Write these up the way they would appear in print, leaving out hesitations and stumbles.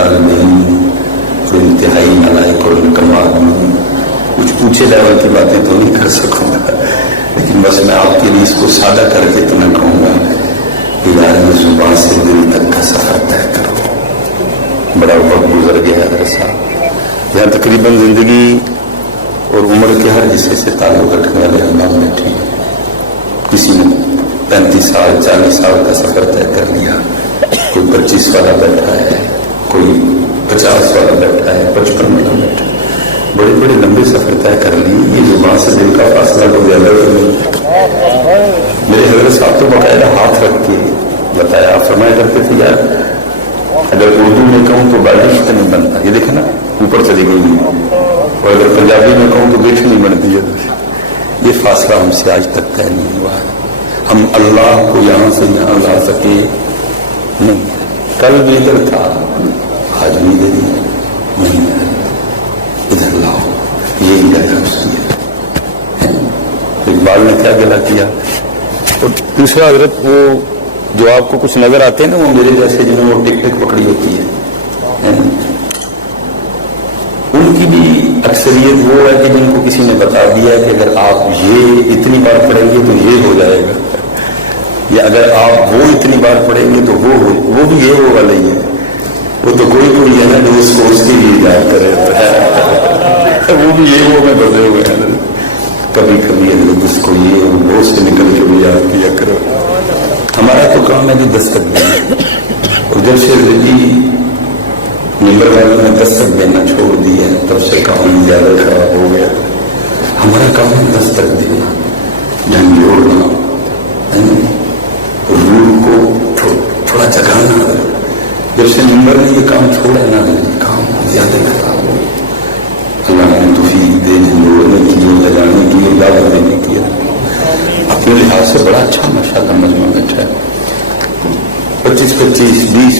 طالب علم اور انتہائی نالائق اور نکما آدمی، کچھ اونچے لیول کی باتیں تو نہیں کر سکوں گا، لیکن بس میں آپ کے لیے اس کو سادہ کر کے تو میں کہوں گا کہ یار زبان سے دل تک کا سفر طے کرو۔ بڑا وقت گزر گیا حضرت صاحب، یہاں تقریباً زندگی اور عمر کے ہر حصے سے تعلق رکھنے والے ہم بیٹھے ہیں۔ کسی نے 35 سال 40 سال کا سفر طے کر لیا، کوئی 25 والا بیٹھا ہے، کوئی 50 والا بیٹھا ہے، 55 والا بیٹھا ہے، بڑے بڑے لمبے سفر طے کر لیے۔ یہ زبان سے دل کا فاصلہ تو زیادہ نہیں۔ میرے حضرت صاحب تو باقاعدہ ہاتھ رکھ کے بتایا، فرمایا کرتے تھے یار اگر اردو میں کہوں تو بارش تو نہیں بنتا، یہ دیکھیں نا اوپر چلی گئی، اور اگر پنجابی میں کہوں تو بیٹھ نہیں بنتی ہے۔ یہ فاصلہ ہم سے آج تک طے نہیں ہوا ہے، ہم اللہ کو یہاں سے یہاں لا سکے نہیں۔ کل بھی ادھر تھا، آج بھی ادھر ہی نہیں ہے، ادھر لاؤ، یہی ہے۔ اقبال نے کیا گلا کیا؟ اور دوسرا حضرت وہ جو آپ کو کچھ نظر آتے ہیں نا، وہ میرے جیسے جنہوں نے وہ ٹک ٹک پکڑی ہوتی ہے، ان کی بھی اکثریت وہ ہے کہ جن کو کسی نے بتا دیا کہ اگر آپ یہ اتنی بار پڑھیں گے تو یہ ہو جائے گا، یا اگر آپ وہ اتنی بار پڑھیں گے تو وہ بھی یہ ہوگا نہیں ہے۔ وہ تو کوئی ہے نا جو اس کو اس کے لیے یاد کرے، وہ بھی یہ وہ میں بدلے ہوئے ہیں۔ کبھی کبھی اگر اس کو یہ وہ سے نکل کے بھی یاد کیا کرو۔ ہمارا تو کام ہے کہ دستک دینا، اور جب سے زندگی نمبر والوں نے دستک دینا چھوڑ دیا تب سے کام زیادہ خراب ہو گیا۔ ہمارا کام ہے دستک دینا، جھنجھوڑنا، روح کو تھوڑا جگانا۔ جب سے نمبر نے یہ کام چھوڑا نا، کام زیادہ خراب ہو گیا۔ اللہ نے توفیق دے جھنجھوڑنے کی، لگانے کی، دعوت دینے کی۔ اپنے لحاظ سے بڑا اچھا ماشاءاللہ مجمع بیٹھا ہے، 25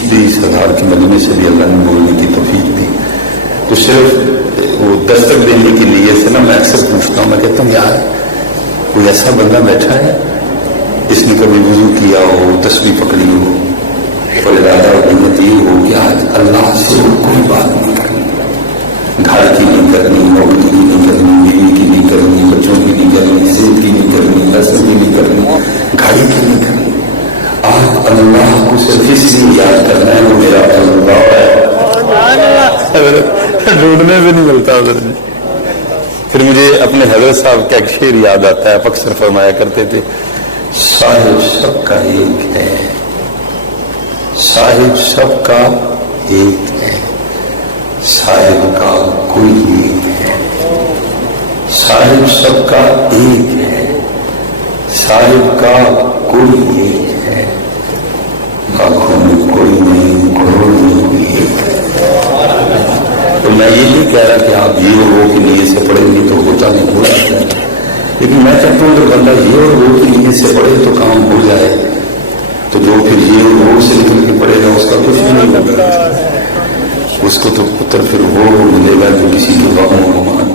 20 ہزار کے مجمع سے بھی اللہ نے بولنے کی توفیق دی۔ تو صرف وہ دستک دینے کی نیت سے نا میں اکثر پوچھتا ہوں، میں کہتا ہوں یار کوئی ایسا بندہ بیٹھا ہے جس نے کبھی وضو کیا ہو، تسبیح پکڑی ہو، اور ارادہ نیت یہ ہو کہ آج اللہ سے کوئی بات نہیں کرنی، گھر کی نہیں کرنی، نوکری کی نہیں کرنی، بیوی کی نہیں کرنی، بچوں کی نہیں کرنی، صحت کی نہیں کرنی، رسم کی نہیں کرنی، گاڑی کی نہیں کرنی، آج اللہ کو صرف اس لیے یاد کرنا ہے، وہ میرا اللہ ہے۔ ڈھونڈنے سے نہیں ملتا ادھر۔ پھر مجھے اپنے حضرت صاحب کا ایک شعر یاد آتا ہے، اکثر فرمایا کرتے تھے، صاحب سب کا ایک ہے، صاحب سب کا ایک ہے، صاحب کا کوئی ایک ہے، صاحب سب کا ایک ہے، صاحب کا کوئی ایک ہے، لاکھوں میں کوئی نہیں، کروڑوں میں کوئی ایک ہے۔ تو میں یہ نہیں کہہ رہا کہ آپ یہ اور وہ کی نیت سے پڑھیں گے تو ہوتا نہیں، ہو جاتا ہے، لیکن میں کہتا ہوں اگر بندہ یہ اور وہ کی نیت سے پڑھے تو کام ہو جائے، تو جو پھر یہ اور وہ سے نکل کے پڑھے گا اس کا کچھ نہیں ہوگا، اس کو تو پتر پھر وہ ملے گا جو کسی کے غم و غمان